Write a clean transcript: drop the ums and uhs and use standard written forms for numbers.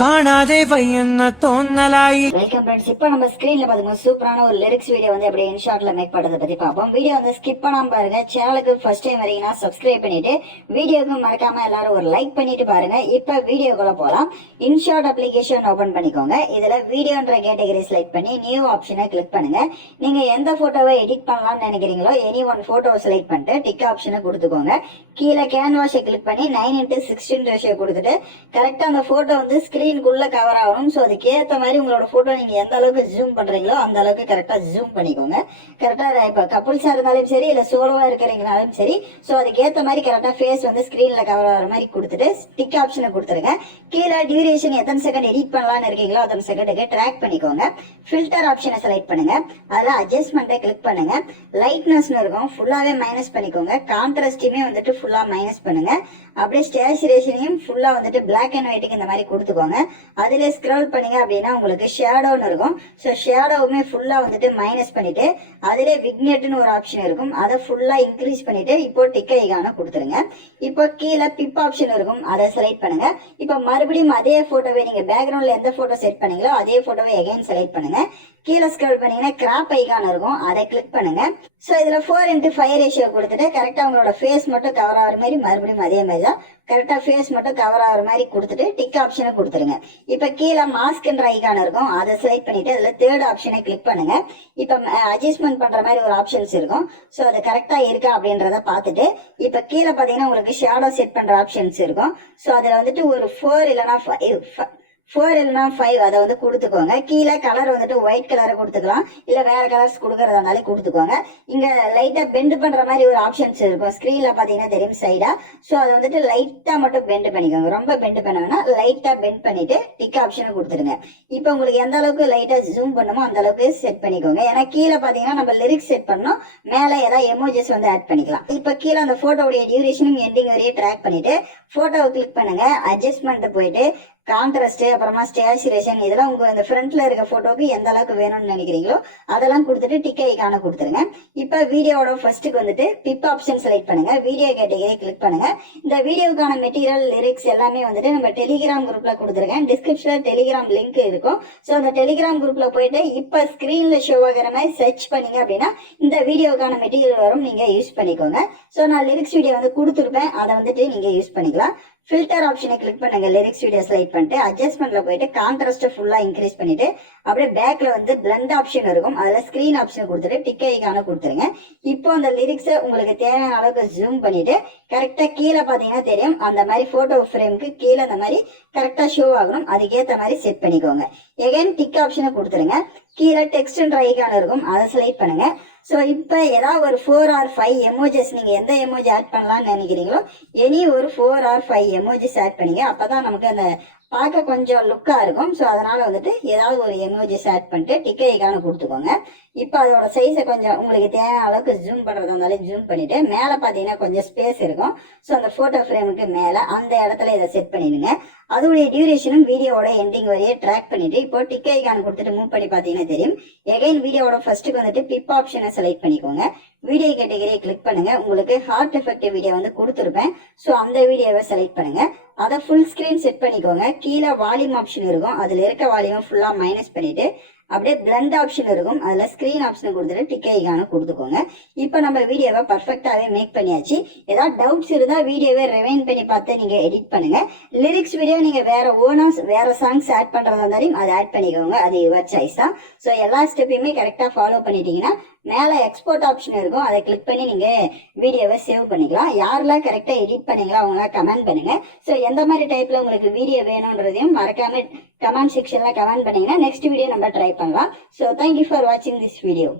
காணாதே பையன தோன்னலாயி. Welcome friends. இப்போ நம்ம ஸ்கிரீன்ல பாத்தீங்க சூப்பரான ஒரு லிரிக்ஸ் வீடியோ வந்து அப்படியே இன்ஷார்ட்ல மேக் பண்றதை பத்தி பார்ப்போம். வீடியோ வந்து ஸ்கிப் பண்ணாம பாருங்க. சேனலுக்கு ஃபர்ஸ்ட் டைம் வரீங்கன்னா சப்ஸ்கிரைப் பண்ணிட்டு வீடியோக்கு மறக்காம எல்லாரும் ஒரு லைக் பண்ணிட்டு பாருங்க. இப்போ வீடியோக்குள்ள போலாம். இன்ஷார்ட் அப்ளிகேஷன் ஓபன் பண்ணிக்கோங்க. இதுல வீடியோன்ற கேட்டகரி செலக்ட் பண்ணி நியூ ஆப்ஷனை கிளிக் பண்ணுங்க. நீங்க எந்த போட்டோவை எடிட் பண்ணலாம்னு நினைக்கிறீங்களோ எனி ஒன் போட்டோ செலக்ட் பண்ணிட்டு டிக் ஆப்ஷனை கொடுத்துக்கோங்க. கீழே கேன்வாஸை கிளிக் பண்ணி 9:16 ரேஷியோ கொடுத்துட்டு கரெக்டா அந்த போட்டோ வந்து ஸ்கிரீனுக்குள்ள கவர் ஆகும். ஸோ அதுக்கு ஏற்ற மாதிரி உங்களோட போட்டோ நீங்க எந்த அளவுக்கு ஜூம் பண்றீங்களோ அந்த அளவுக்கு கரெக்டா ஜூம் பண்ணிக்கோங்க. கரெக்டா இப்ப கப்புள்ஸா இருந்தாலும் சரி இல்ல சோலோவா இருக்கிறீங்கனாலும் சரி. ஸோ அதுக்கு ஏற்ற மாதிரி கரெக்டா ஃபேஸ் வந்து ஸ்கிரீன்ல கவர் ஆகிற மாதிரி கொடுத்துட்டு டிக் ஆப்ஷனை கொடுத்துருங்க. கீழே டியூரேஷன் எத்தனை செகண்ட் எடிட் பண்ணலாம்னு இருக்கீங்களோ அத்தனை செகண்டுக்கு ட்ராக் பண்ணிக்கோங்க. ஃபில்டர் ஆப்ஷனை செலக்ட் பண்ணுங்க. அதுல அட்ஜஸ்ட்மெண்ட்டை கிளிக் பண்ணுங்க. லைட்னஸ் இருக்கும் ஃபுல்லாவே மைனஸ் பண்ணிக்கோங்க. கான்ட்ராஸ்டையுமே வந்துட்டு ஃபுல்லா மைனஸ் பண்ணுங்க. அப்படியே ஸ்டேச்சுரேஷனையும் ஃபுல்லா வந்துட்டு பிளாக் அண்ட் ஒயிட்டுக்கு இந்த மாதிரி கொடுத்துக்கோங்க. அதுல ஸ்க்ரோல் பண்ணீங்க அப்படின்னா உங்களுக்கு ஷேடோன்னு இருக்கும். ஸோ ஷேடோவுமே ஃபுல்லா வந்துட்டு மைனஸ் பண்ணிட்டு அதுல விக்னெட்னு ஒரு ஆப்ஷன் இருக்கும். அதை ஃபுல்லா இன்க்ரீஸ் பண்ணிட்டு இப்போ டிக் ஐகானை கொடுத்துருங்க. இப்போ கீழே பிப் ஆப்ஷன் இருக்கும். அதை செலக்ட் பண்ணுங்க. இப்போ மறுபடியும் அதே போட்டோவை நீங்க பேக்ரவுண்ட்ல எந்த போட்டோ செட் பண்ணீங்களோ அதே போட்டோவை எகைன் செலக்ட் பண்ணுங்க. கீழே ஸ்க்ரோல் பண்ணீங்கன்னா கிராப் ஐகான் இருக்கும். அதை கிளிக் பண்ணுங்க. ஸோ இதுல 4:5 ரேஷியோ கொடுத்துட்டு கரெக்டா உங்களோட ஃபேஸ் மட்டும் கவர் ஆகிற மாதிரி மறுபடியும் அதே மாதிரி தான் கரெக்டா ஃபேஸ் மட்டும் கவர் ஆகிற மாதிரி கொடுத்துட்டு டிக் ஆப்ஷனை கொடுத்துருங்க. இப்ப கீழே மாஸ்க்ன்ற ஐகான் இருக்கும். அதை செலக்ட் பண்ணிட்டு அதுல தேர்ட் ஆப்ஷனை கிளிக் பண்ணுங்க. இப்ப அட்ஜஸ்ட்மெண்ட் பண்ற மாதிரி ஒரு ஆப்ஷன்ஸ் இருக்கும். ஸோ அது கரெக்டா இருக்கா அப்படின்றத பார்த்துட்டு இப்ப கீழே பாத்தீங்கன்னா உங்களுக்கு ஷேடோ செட் பண்ற ஆப்ஷன்ஸ் இருக்கும். ஸோ அதுல வந்துட்டு ஒரு 4 இல்லைன்னா 5 அதை வந்து கொடுத்துக்கோங்க. கீழே கலர் வந்துட்டு ஒயிட் கலரை கொடுத்துக்கலாம். இல்ல வேற கலர்ஸ் கொடுக்கறதுனால கொடுத்துக்கோங்க. இங்க லைட்டா பெண்ட் பண்ற மாதிரி ஒரு ஆப்ஷன்ஸ் இருக்கும். ஸ்கிரீன்ல பாத்தீங்கன்னா தெரியும் சைடா. சோ அதை வந்துட்டு லைட்டா மட்டும் பெண்ட் பண்ணிக்கோங்க. ரொம்ப பெண்ட் பண்ண வேணாம். லைட்டா பெண்ட் பண்ணிட்டு டிக் ஆப்ஷனை கொடுத்துருங்க. இப்போ உங்களுக்கு எந்த அளவுக்கு லைட்டா ஜூம் பண்ணுமோ அந்த அளவுக்கு செட் பண்ணிக்கோங்க. ஏன்னா கீழே பாத்தீங்கன்னா நம்ம லிரிக்ஸ் செட் பண்ணோம். மேல ஏதாவது எமோஜஸ் வந்து ஆட் பண்ணிக்கலாம். இப்ப கீழே அந்த போட்டோடைய டியூரேஷனும் எண்டிங் வரையும் ட்ராக் பண்ணிட்டு போட்டோவை கிளிக் பண்ணுங்க. அட்ஜஸ்ட்மெண்ட் போயிட்டு கான்ட்ராஸ்ட் அப்புறமா ஸ்டேச்சுரேஷன் இதெல்லாம் உங்க இந்த ஃப்ரண்ட்ல இருக்க போட்டோக்கு எந்த அளவுக்கு வேணும்னு நினைக்கிறீங்களோ அதெல்லாம் கொடுத்துட்டு டிக் ஐகானை கொடுத்துருங்க. இப்ப வீடியோட ஃபர்ஸ்ட்டுக்கு வந்துட்டு பிப் ஆப்ஷன் செலக்ட் பண்ணுங்க. வீடியோ கேட்டகரி கிளிக் பண்ணுங்க. இந்த வீடியோக்கான மெட்டீரியல் லிரிக்ஸ் எல்லாமே வந்துட்டு நம்ம டெலிகிராம் குரூப்ல கொடுத்துருக்கேன். டிஸ்கிரிப்ஷன்ல டெலிகிராம் லிங்க் இருக்கும். ஸோ அந்த டெலிகிராம் குரூப்ல போயிட்டு இப்ப ஸ்கிரீன்ல ஷோ ஆகிற மாதிரி சர்ச் பண்ணீங்க அப்படின்னா இந்த வீடியோக்கான மெட்டீரியல் வரும். நீங்க யூஸ் பண்ணிக்கோங்க. ஸோ நான் லிரிக்ஸ் வீடியோ வந்து கொடுத்துருப்பேன். அதை வந்துட்டு நீங்க யூஸ் பண்ணிக்கலாம். ஃபில்டர் ஆப்ஷனை கிளிக் பண்ணுங்க. லிரிக்ஸ் வீடியோ செலக்ட் பண்ணிட்டு அட்ஜஸ்ட்மெண்ட்ல போயிட்டு கான்ட்ராஸ்ட் ஃபுல்லா இன்க்ரீஸ் பண்ணிட்டு அப்படியே பேக்ல வந்து பிளண்ட் ஆப்ஷன் இருக்கும். அதுல ஸ்கிரீன் ஆப்ஷன் கொடுத்துட்டு டிக் ஐகானை கொடுத்துருங்க. இப்போ அந்த லிரிக்ஸ் உங்களுக்கு தேவையான அளவுக்கு ஜூம் பண்ணிட்டு கரெக்டா கீழே பாத்தீங்கன்னா தெரியும் அந்த மாதிரி போட்டோ ஃப்ரேமுக்கு கீழே அந்த மாதிரி கரெக்டா ஷோ ஆகணும். அதுக்கேற்ற மாதிரி செட் பண்ணிக்கோங்க. எகைன் டிக் ஆப்ஷனை கொடுத்துருங்க. கீழே டெக்ஸ்ட்ன்ற ஐகான் இருக்கும். அதை செலக்ட் பண்ணுங்க. ஸோ இப்போ ஏதாவது ஒரு 4 or 5 எமோஜஸ் நீங்க எந்த எமோஜி ஆட் பண்ணலாம்னு நினைக்கிறீங்களோ எனி ஒரு 4 or 5 எமோஜிஸ் ஆட் பண்ணீங்க. அப்பதான் நமக்கு அந்த பார்க்க கொஞ்சம் லுக்கா இருக்கும். ஸோ அதனால வந்துட்டு ஏதாவது ஒரு எமோஜிஸ் ஆட் பண்ணிட்டு டிக் ஐகானை கொடுத்துக்கோங்க. இப்போ அதோட சைஸை கொஞ்சம் உங்களுக்கு தேவையான அளவுக்கு ஜூம் பண்றதா இருந்தாலும் ஜூம் பண்ணிட்டு மேலே பார்த்தீங்கன்னா கொஞ்சம் ஸ்பேஸ் இருக்கும். ஸோ அந்த போட்டோ ஃப்ரேமுக்கு மேலே அந்த இடத்துல இதை செட் பண்ணிடுங்க. அதோடைய டியூரேஷனும் வீடியோட எண்டிங் வரையே ட்ராக் பண்ணிட்டு இப்போ டிக் ஐகான் கொடுத்துட்டு மூவ் பண்ணி பார்த்தீங்கன்னா தெரியும். எகைன் வீடியோட ஃபர்ஸ்ட்டுக்கு வந்துட்டு பிப் ஆப்ஷனை செலக்ட் பண்ணிக்கோங்க. வீடியோ கேட்டகரியை கிளிக் பண்ணுங்க. உங்களுக்கு ஹார்ட் எஃபெக்ட் வீடியோ வந்து கொடுத்துருப்பேன். ஸோ அந்த வீடியோவை செலக்ட் பண்ணுங்க. அதை ஃபுல் ஸ்கிரீன் செட் பண்ணிக்கோங்க. கீழே வால்யூம் ஆப்ஷன் இருக்கும். அதுல இருக்க வால்யூம் ஃபுல்லா மைனஸ் பண்ணிட்டு அப்படியே பிளண்ட் ஆப்ஷன் இருக்கும். அதுல ஸ்கிரீன் ஆப்ஷன் கொடுத்துட்டு டிக் ஐகானை கொடுத்துக்கோங்க. இப்போ நம்ம வீடியோவை பர்ஃபெக்டாவே மேக் பண்ணியாச்சு. ஏதாவது டவுட்ஸ் இருந்தா வீடியோவை ரிவைண்ட் பண்ணி பார்த்து நீங்க எடிட் பண்ணுங்க. லிரிக்ஸ் வீடியோ நீங்க வேற ஓனர்ஸ் வேற சாங்ஸ் ஆட் பண்றதா இருந்தாலும் அதை ஆட் பண்ணிக்கோங்க. அது யுவர் சாய்ஸ் தான். ஸோ எல்லா ஸ்டெப்பையுமே கரெக்டா ஃபாலோ பண்ணிட்டீங்கன்னா மேல எக்ஸ்போர்ட் ஆப்ஷன் இருக்கும். அதை கிளிக் பண்ணி நீங்க வீடியோவை சேவ் பண்ணிக்கலாம். யாரெல்லாம் கரெக்டா எடிட் பண்ணீங்களோ அவங்க கமெண்ட் பண்ணுங்க. ஸோ எந்த மாதிரி டைப்ல உங்களுக்கு வீடியோ வேணும்ன்றதையும் மறக்காம கமெண்ட் செக்ஷன்ல கமெண்ட் பண்ணீங்கன்னா நெக்ஸ்ட் வீடியோ நம்ம ட்ரை பண்ணலாம். ஸோ தேங்க்யூ ஃபார் வாட்சிங் திஸ் வீடியோ.